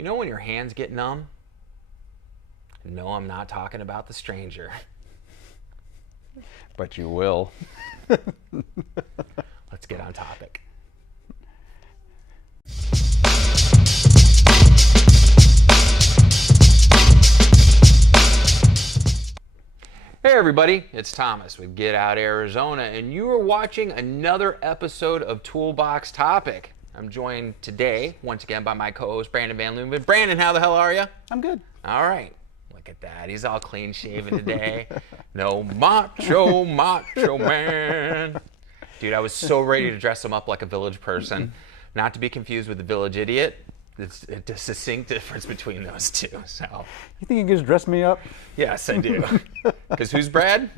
You know when your hands get numb? No, I'm not talking about the stranger. But you will. Let's get on topic. Hey everybody, it's Thomas with Get Out Arizona, and you are watching another episode of Toolbox Topic. I'm joined today, once again, by my co-host, Brandon Van Loon. Brandon, how the hell are you? I'm good. All right. Look at that. He's all clean shaven today. No macho man. Dude, I was so ready to dress him up like a village person. Not to be confused with the village idiot. It's a distinct difference between those two. So, You think you can just dress me up? yes, I do. Because who's Brad?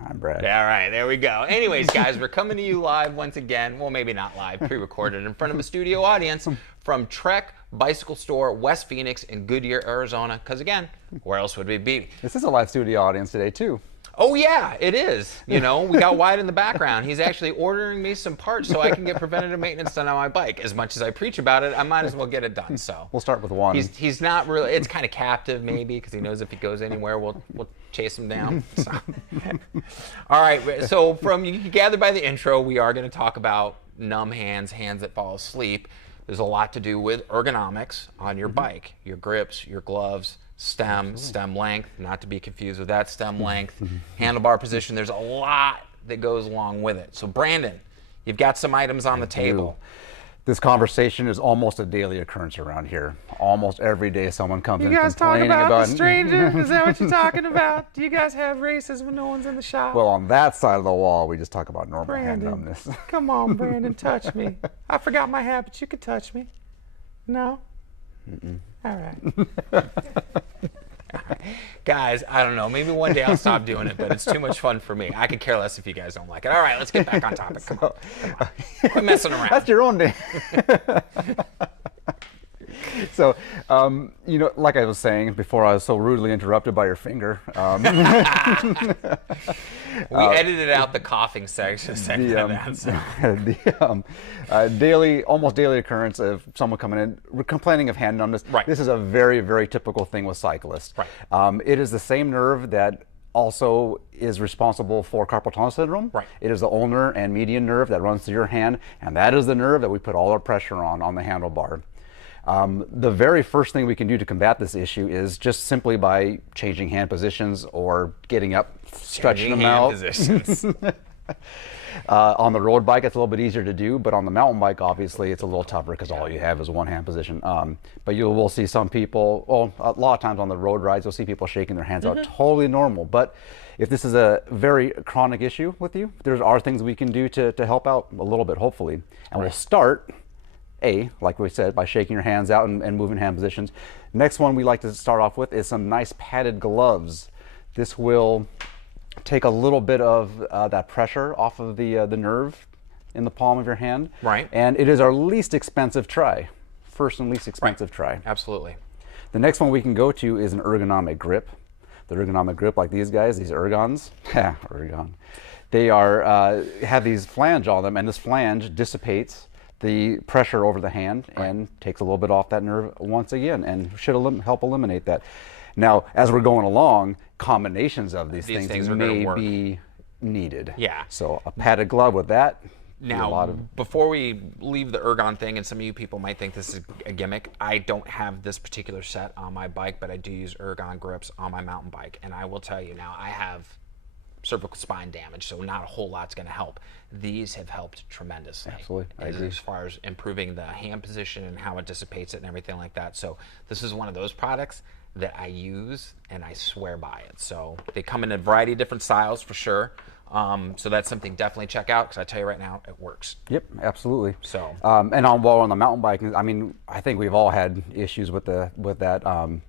I'm Brad. All right, there we go. Anyways, guys, we're coming to you live once again. Well, maybe not live, pre-recorded in front of a studio audience from Trek Bicycle Store, West Phoenix in Goodyear, Arizona. Because again, where else would we be? This is a live studio audience today, too. Oh yeah, it is. You know, we got Wyatt in the background. He's actually ordering me some parts so I can get preventative maintenance done on my bike. As much as I preach about it, I might as well get it done. So We'll start with one. he's not really. It's kind of captive maybe because he knows if he goes anywhere, we'll chase him down. So. All right. So from you can gather by the intro, we are going to talk about numb hands, hands that fall asleep. There's a lot to do with ergonomics on your bike, your grips, your gloves. Stem length, not to be confused with that stem length, handlebar position. There's a lot that goes along with it. So Brandon, you've got some items on the table. This conversation is almost a daily occurrence around here. Almost every day someone comes in You guys talk complaining about the stranger? Is that what you're talking about? Do you guys have races when no one's in the shop? Well, on that side of the wall, we just talk about normal hand Brandon, numbness. come on, Brandon, touch me. I forgot my hat, but you could touch me. No? All right. Guys, I don't know. Maybe one day I'll stop doing it, but it's too much fun for me. I could care less if you guys don't like it. All right, let's get back on topic. Come on. Quit messing around. That's your own day. So, you know, like I was saying before I was so rudely interrupted by your finger. We edited out the coughing section of that. So. Almost daily occurrence of someone coming in complaining of hand numbness. Right. This is a very, very typical thing with cyclists. Right. It is the same nerve that also is responsible for carpal tunnel syndrome. Right. It is the ulnar and median nerve that runs through your hand, and that is the nerve that we put all our pressure on the handlebar. The very first thing we can do to combat this issue is just simply by changing hand positions or getting up, stretching them out. On the road bike, it's a little bit easier to do, but on the mountain bike, obviously, it's a little tougher because all you have is one hand position. But you will see some people, well, a lot of times on the road rides, you'll see people shaking their hands out, totally normal. But if this is a very chronic issue with you, there are things we can do to help out a little bit, hopefully. And we'll start, like we said, by shaking your hands out and moving hand positions. Next one we like to start off with is some nice padded gloves. This will take a little bit of that pressure off of the nerve in the palm of your hand. Right. And it is our least expensive try. First and least expensive try. Absolutely. The next one we can go to is an ergonomic grip. The ergonomic grip, like these guys, these ergons, ergon. They are have these flange on them, and this flange dissipates the pressure over the hand and takes a little bit off that nerve once again, and should help eliminate that. Now, as we're going along, combinations of these things may be needed. Yeah. So a padded glove with that. Now, before we leave the ergon thing, and some of you people might think this is a gimmick, I don't have this particular set on my bike, but I do use ergon grips on my mountain bike. And I will tell you now, I have cervical spine damage, so not a whole lot's going to help. These have helped tremendously. Absolutely, I agree. As far as improving the hand position and how it dissipates it and everything like that. So this is one of those products that I use, and I swear by it. So they come in a variety of different styles for sure. So that's something definitely check out, because I tell you right now, it works. Yep, absolutely. So and while on the mountain bike, I mean, I think we've all had issues with that.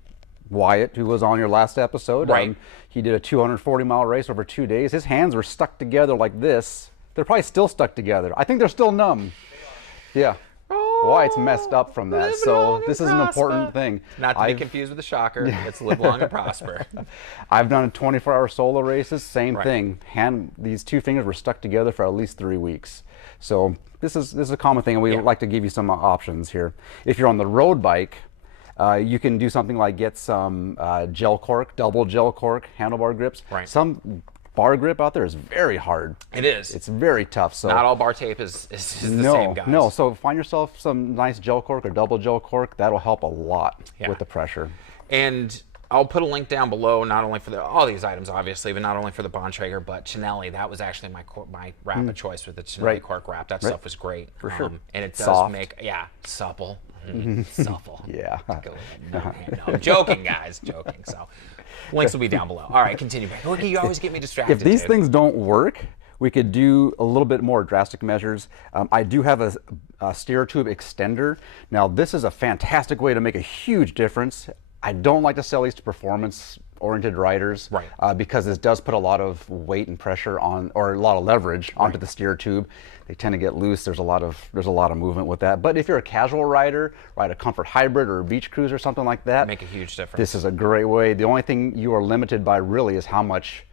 Wyatt, who was on your last episode, right? He did a 240-mile race over 2 days. His hands were stuck together like this. They're probably still stuck together. I think they're still numb. Yeah. Wyatt's messed up from that. So this is an important thing. Not to be confused with the shocker. It's live long and prosper. I've done 24-hour solo races. Same thing. These two fingers were stuck together for at least 3 weeks. So this is a common thing, and we like to give you some options here. If you're on the road bike, You can do something like get some gel cork, double gel cork handlebar grips. Right. Some bar grip out there is very hard. It is. It's very tough. So not all bar tape is the same, guys. No, so find yourself some nice gel cork or double gel cork. That'll help a lot with the pressure. And I'll put a link down below, not only for all these items, obviously, but not only for the Bontrager, but Chinelli. That was actually my wrap of choice with the Chinelli cork wrap. That stuff was great. For sure. And it does Soft. make, supple. Supple. Yeah. Go with no, I'm joking, guys. Joking. So links will be down below. All right, continue. You always get me distracted. If these things don't work, we could do a little bit more drastic measures. I do have a steer tube extender. Now, this is a fantastic way to make a huge difference. I don't like to sell these to performance-oriented riders, because this does put a lot of weight and pressure on, or a lot of leverage onto the steer tube. They tend to get loose. There's a lot of movement with that. But if you're a casual rider, ride a Comfort Hybrid or a beach cruise or something like that, make a huge difference. This is a great way. The only thing you are limited by really is how much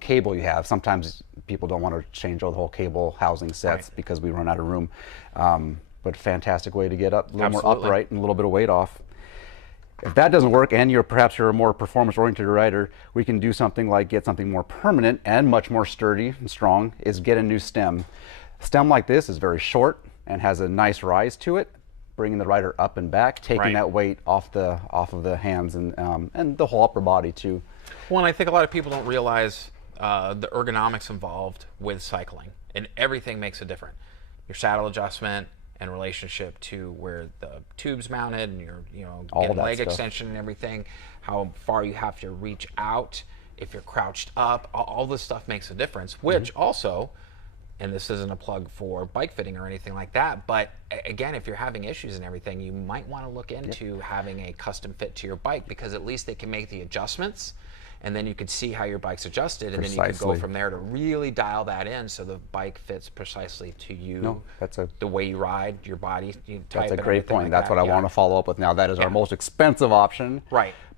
cable you have. Sometimes people don't want to change all the whole cable housing sets because we run out of room. But fantastic way to get up a little more upright and a little bit of weight off. If that doesn't work, and perhaps you're a more performance-oriented rider, we can do something like get something more permanent and much more sturdy and strong, is get a new stem. A stem like this is very short and has a nice rise to it, bringing the rider up and back, taking that weight off of the hands and the whole upper body too. Well, and I think a lot of people don't realize the ergonomics involved with cycling, and everything makes a difference. Your saddle adjustment, and relationship to where the tube's mounted and your getting leg extension and everything, how far you have to reach out, if you're crouched up, all this stuff makes a difference, which also, and this isn't a plug for bike fitting or anything like that, but again, if you're having issues and everything, you might want to look into having a custom fit to your bike, because at least they can make the adjustments, and then you could see how your bike's adjusted, and then you could go from there to really dial that in so the bike fits precisely to you, the way you ride, your body. That's a great point. That's what I want to follow up with now. That is our most expensive option,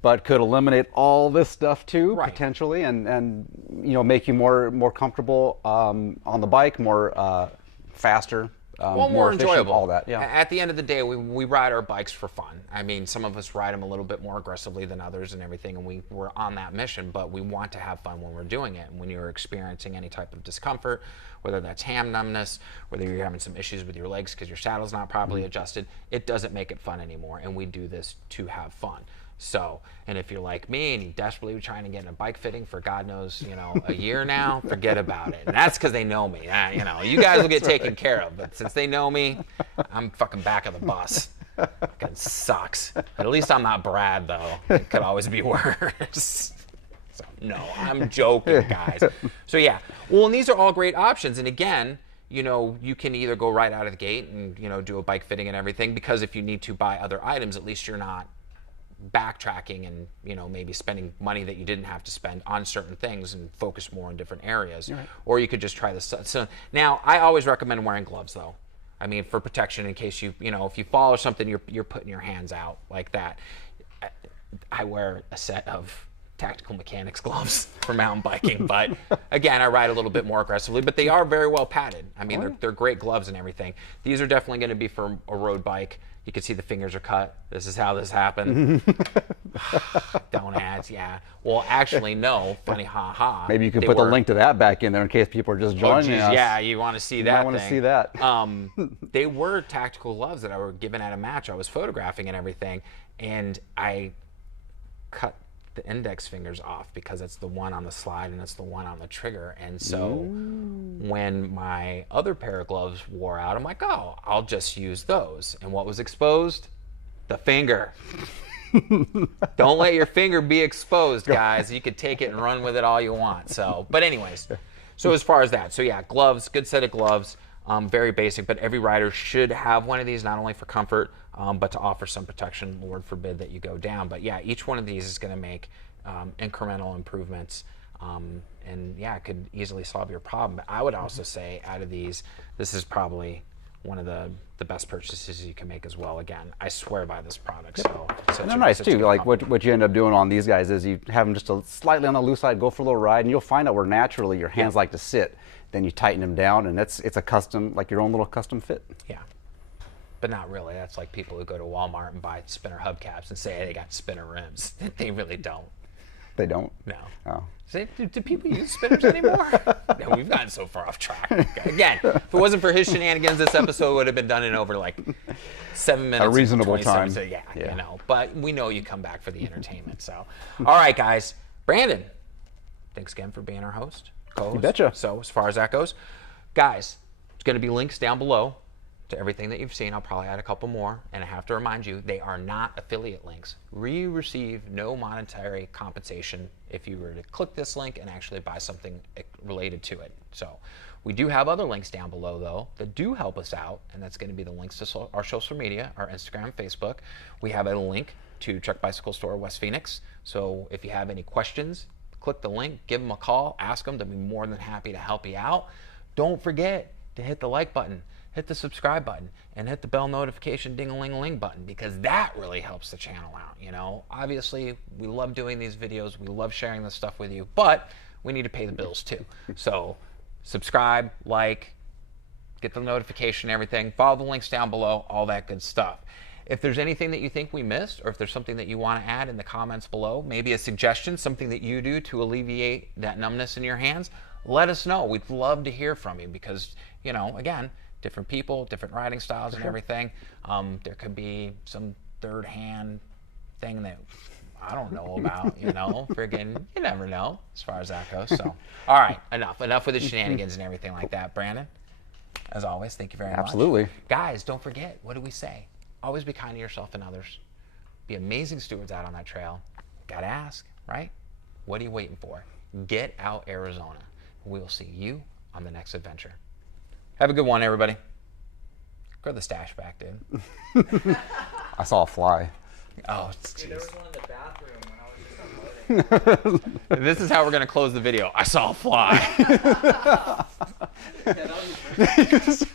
but could eliminate all this stuff too, potentially, and make you more comfortable on the bike, more faster. More enjoyable. All that, At the end of the day, we ride our bikes for fun. I mean, some of us ride them a little bit more aggressively than others and everything, and we're on that mission, but we want to have fun when we're doing it. And when you're experiencing any type of discomfort, whether that's hand numbness, whether you're having some issues with your legs because your saddle's not properly adjusted, it doesn't make it fun anymore, and we do this to have fun. So, and if you're like me and you desperately trying to get in a bike fitting for God knows, a year now, forget about it. And that's because they know me. You guys will get taken care of, but since they know me, I'm fucking back of the bus. Fucking sucks. But at least I'm not Brad, though. It could always be worse. So, no, I'm joking, guys. So, yeah. Well, and these are all great options. And again, you can either go right out of the gate and, do a bike fitting and everything, because if you need to buy other items, at least you're not backtracking and maybe spending money that you didn't have to spend on certain things and focus more on different areas. Or you could just try this. So now I always recommend wearing gloves, though. I mean, for protection, in case if you fall or something, you're putting your hands out like that. I wear a set of tactical mechanics gloves for mountain biking, but again, I ride a little bit more aggressively, but they are very well padded. I mean, they're great gloves and everything. These are definitely going to be for a road bike. You can see the fingers are cut. This is how this happened. Don't ask, Well, actually, no. Funny, ha. Maybe you can put the link to that back in there in case people are just joining us. Yeah, you want to see that. I want to see that. They were tactical gloves that I were given at a match. I was photographing and everything, and I cut the index fingers off because it's the one on the slide and it's the one on the trigger. And so when my other pair of gloves wore out, I'm like, oh, I'll just use those. And what was exposed? The finger. Don't let your finger be exposed, guys. You could take it and run with it all you want. So, but anyways, so as far as that, so yeah, gloves, good set of gloves. Very basic, but every rider should have one of these, not only for comfort, but to offer some protection. Lord forbid that you go down. But yeah, each one of these is going to make incremental improvements, and yeah, it could easily solve your problem. But I would also say, out of these, this is probably one of the best purchases you can make as well. Again, I swear by this product. So and they're nice too. Like what you end up doing on these guys is you have them just slightly on the loose side, go for a little ride, and you'll find out where naturally your hands like to sit. Then you tighten them down, and it's a custom, like your own little custom fit. Yeah. but not really. That's like people who go to Walmart and buy spinner hubcaps and say they got spinner rims. They really don't. They don't? No. Oh. Do people use spinners anymore? No, we've gotten so far off track. Again, if it wasn't for his shenanigans, this episode would have been done in over like 7 minutes. A reasonable time. So yeah, you know. But we know you come back for the entertainment. So, all right, guys. Brandon, thanks again for being our host. Co-host. You betcha. So as far as that goes, guys, there's going to be links down below to everything that you've seen. I'll probably add a couple more, and I have to remind you, they are not affiliate links. We receive no monetary compensation if you were to click this link and actually buy something related to it. So we do have other links down below, though, that do help us out, and that's going to be the links to our social media, our Instagram and Facebook. We have a link to Truck Bicycle Store West Phoenix. So if you have any questions, click the link, give them a call, ask them. They'll be more than happy to help you out. Don't forget to hit the like button, hit the subscribe button, and hit the bell notification ding-a-ling-a-ling button, because that really helps the channel out. You know, obviously we love doing these videos, we love sharing this stuff with you, but we need to pay the bills too. So subscribe, like, get the notification, everything, follow the links down below, all that good stuff. If there's anything that you think we missed, or if there's something that you want to add in the comments below, maybe a suggestion, something that you do to alleviate that numbness in your hands, let us know. We'd love to hear from you, because, you know, again, different people, different riding styles and everything. There could be some third-hand thing that I don't know about, you know, friggin', you never know as far as that goes. So, all right, enough with the shenanigans and everything like that. Brandon, as always, thank you very much. Absolutely. Guys, don't forget, what do we say? Always be kind to yourself and others. Be amazing stewards out on that trail. Gotta ask, right? What are you waiting for? Get out, Arizona. We will see you on the next adventure. Have a good one, everybody. Grow the stash back, dude. I saw a fly. Oh, Dude, there was one in the bathroom when I was just unloading. this is how we're gonna close the video. I saw a fly. Yeah, that was